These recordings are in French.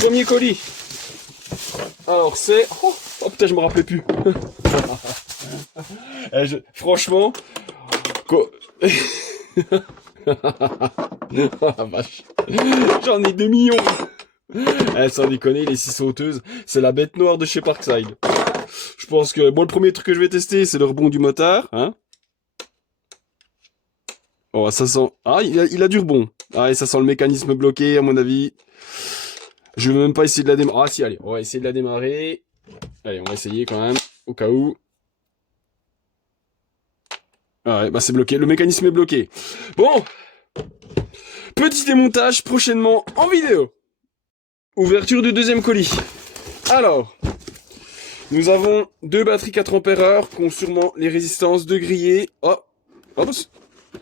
Premier colis. Alors c'est... Oh putain, je me rappelais plus. Franchement... Oh la vache. J'en ai 2 millions. Sans déconner, les 6 sauteuses, c'est la bête noire de chez Parkside. Je pense que... Bon, le premier truc que je vais tester, c'est le rebond du motard. Hein. Oh, ça sent... Ah, il a du rebond. Ah, et ça sent le mécanisme bloqué, à mon avis. Je vais même pas essayer de la démarrer. Ah si, allez, on va essayer de la démarrer. Allez, on va essayer quand même, au cas où. Ah ouais, bah c'est bloqué, le mécanisme est bloqué. Bon, petit démontage prochainement en vidéo. Ouverture du deuxième colis. Alors, nous avons 2 batteries 4 ampères qui ont sûrement les résistances de griller. Oh, oh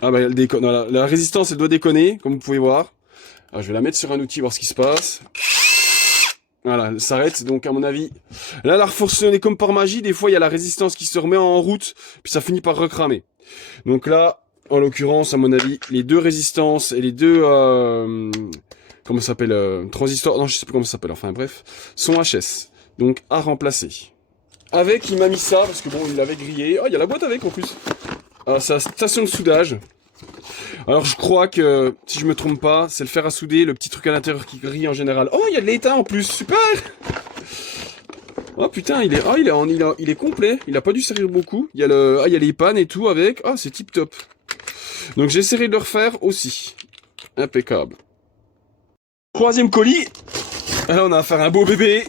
ah bah elle déconne. Voilà. La résistance elle doit déconner, comme vous pouvez voir. Alors, je vais la mettre sur un outil, voir ce qui se passe. Voilà, elle s'arrête, donc à mon avis... Là, elle a fonctionné comme par magie, des fois il y a la résistance qui se remet en route, puis ça finit par recramer. Donc là, en l'occurrence, à mon avis, les 2 résistances et les 2... comment ça s'appelle transistors, non je sais plus comment ça s'appelle, enfin bref, sont HS. Donc à remplacer. Avec, il m'a mis ça, parce que bon, il l'avait grillé. Oh, il y a la boîte avec en plus. Ah, c'est la station de soudage. Alors je crois que, si je me trompe pas, c'est le fer à souder, le petit truc à l'intérieur qui grille en général. Oh, il y a de l'étain en plus, super. Oh putain, il est complet, il a pas dû servir beaucoup. Il y a il y a les pannes et tout avec. Ah, c'est tip top. Donc j'essaierai de le refaire aussi. Impeccable. Troisième colis. Là, on a affaire à un beau bébé.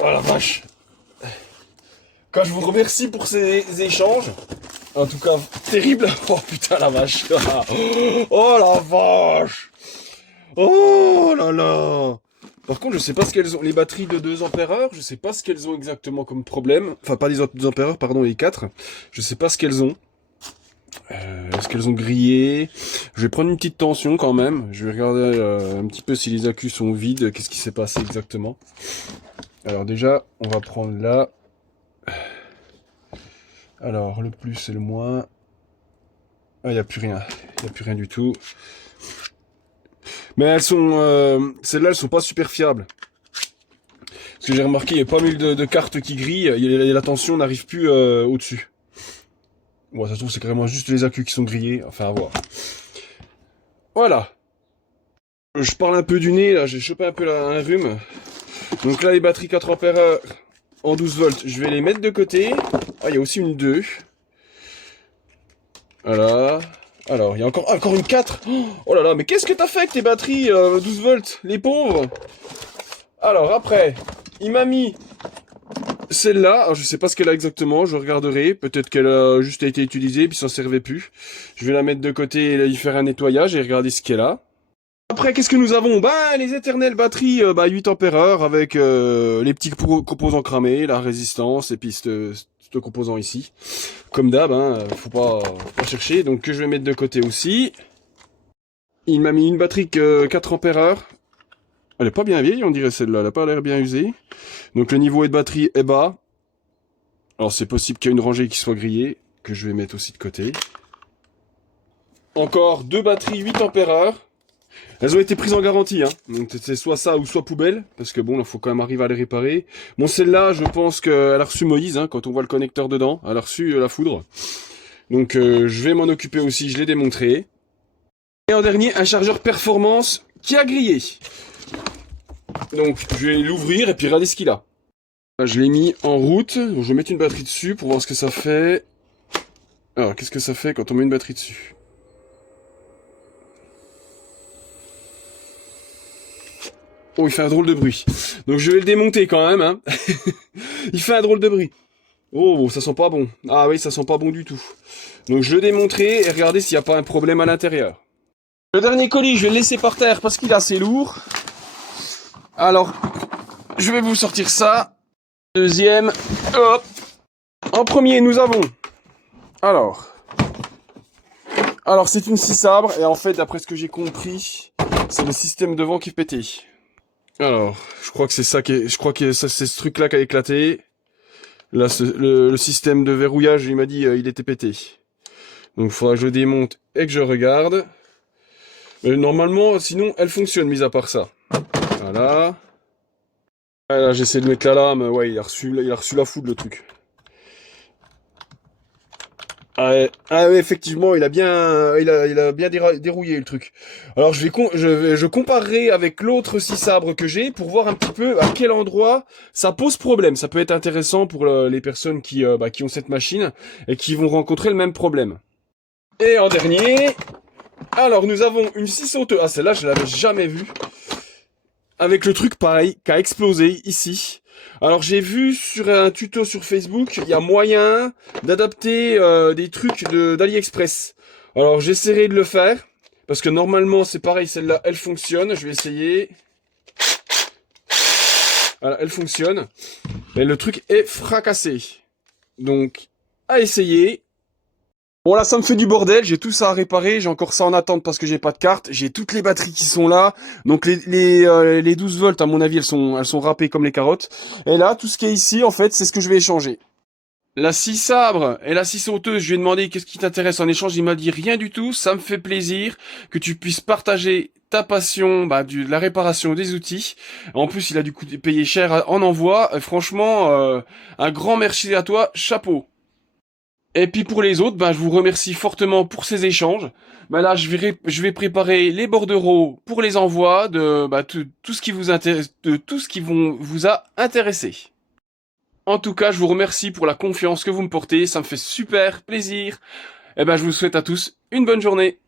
Oh la vache. Quand je vous remercie pour ces échanges. En tout cas, terrible. Oh putain la vache. Oh la vache. Oh là là. Par contre, je sais pas ce qu'elles ont. Les batteries de 2 ampères, je sais pas ce qu'elles ont exactement comme problème. Enfin, pas les 2 ampères, pardon, les 4. Je sais pas ce qu'elles ont. Est-ce qu'elles ont grillé? Je vais prendre une petite tension quand même. Je vais regarder un petit peu si les accus sont vides. Qu'est-ce qui s'est passé exactement? Alors déjà, on va prendre là. Alors, le plus et le moins. Ah, il n'y a plus rien. Il n'y a plus rien du tout. Mais elles sont... celles-là, elles sont pas super fiables. Parce que j'ai remarqué, il y a pas mal de cartes qui grillent. La tension n'arrive plus au-dessus. Bon, ça se trouve, c'est carrément juste les accus qui sont grillés. Enfin, à voir. Voilà. Je parle un peu du nez, là. J'ai chopé un peu un rhume. Donc là, les batteries 4 ampères en 12 volts, je vais les mettre de côté. Ah, il y a aussi une 2. Voilà. Alors, il y a encore une 4. Oh là là, mais qu'est-ce que t'as fait avec tes batteries 12 volts, les pauvres? Alors, après, il m'a mis celle-là. Alors, je sais pas ce qu'elle a exactement, je regarderai. Peut-être qu'elle a juste été utilisée, puis ça servait plus. Je vais la mettre de côté et y faire un nettoyage et regarder ce qu'elle a. Après, qu'est-ce que nous avons? Bah, les éternelles batteries 8 ampères avec les petits composants cramés, la résistance et puis ce composant ici. Comme d'hab, hein, faut pas chercher. Donc, que je vais mettre de côté aussi. Il m'a mis une batterie 4 ampères. Elle est pas bien vieille, on dirait celle-là. Elle a pas l'air bien usée. Donc, le niveau de batterie est bas. Alors, c'est possible qu'il y ait une rangée qui soit grillée, que je vais mettre aussi de côté. Encore 2 batteries 8 ampères. Elles ont été prises en garantie, hein. Donc c'est soit ça ou soit poubelle, parce que bon, il faut quand même arriver à les réparer. Bon, celle-là, je pense qu'elle a reçu Moïse, hein, quand on voit le connecteur dedans. Elle a reçu la foudre. Donc je vais m'en occuper aussi, je l'ai démontré. Et en dernier, un chargeur performance qui a grillé. Donc je vais l'ouvrir et puis regarder ce qu'il a. Là, je l'ai mis en route. Donc, je vais mettre une batterie dessus pour voir ce que ça fait. Alors, qu'est-ce que ça fait quand on met une batterie dessus? Oh, il fait un drôle de bruit. Donc je vais le démonter quand même, hein. Il fait un drôle de bruit. Oh, ça sent pas bon. Ah oui, ça sent pas bon du tout. Donc je le démonterai et regarder s'il n'y a pas un problème à l'intérieur. Le dernier colis, je vais le laisser par terre parce qu'il est assez lourd. Alors, je vais vous sortir ça. Deuxième, hop. En premier, nous avons... Alors, c'est une scie sabre et en fait, d'après ce que j'ai compris, c'est le système de vent qui est pété. Alors, je crois que c'est ça c'est ce truc-là qui a éclaté. Là, le système de verrouillage, il m'a dit, il était pété. Donc, il faudra que je le démonte et que je regarde. Normalement, sinon, elle fonctionne, mis à part ça. Voilà. Ah, là, j'essaie de mettre la lame. Ouais, il a reçu la foudre, le truc. Ah ouais, effectivement, il a bien dérouillé le truc. Alors je comparerai avec l'autre scie sabre que j'ai pour voir un petit peu à quel endroit ça pose problème. Ça peut être intéressant pour les personnes qui ont cette machine et qui vont rencontrer le même problème. Et en dernier, alors nous avons une scie sauteuse. Ah, celle-là, je l'avais jamais vue. Avec le truc pareil, qui a explosé ici. Alors j'ai vu sur un tuto sur Facebook, il y a moyen d'adapter des trucs d'AliExpress. Alors j'essaierai de le faire, parce que normalement c'est pareil, celle-là elle fonctionne, je vais essayer. Voilà, elle fonctionne. Mais le truc est fracassé. Donc, à essayer. Bon là ça me fait du bordel, j'ai tout ça à réparer, j'ai encore ça en attente parce que j'ai pas de carte, j'ai toutes les batteries qui sont là, donc les 12 volts à mon avis elles sont râpées comme les carottes, et là tout ce qui est ici en fait c'est ce que je vais échanger. La scie sabre et la scie sauteuse, je lui ai demandé qu'est-ce qui t'intéresse en échange, il m'a dit rien du tout, ça me fait plaisir que tu puisses partager ta passion de la réparation des outils. En plus il a du coup payé cher en envoi, franchement un grand merci à toi, chapeau. Et puis pour les autres, je vous remercie fortement pour ces échanges. Là, je vais préparer les bordereaux pour les envois tout ce qui vous intéresse, de tout ce qui vous a intéressé. En tout cas, je vous remercie pour la confiance que vous me portez, ça me fait super plaisir. Je vous souhaite à tous une bonne journée.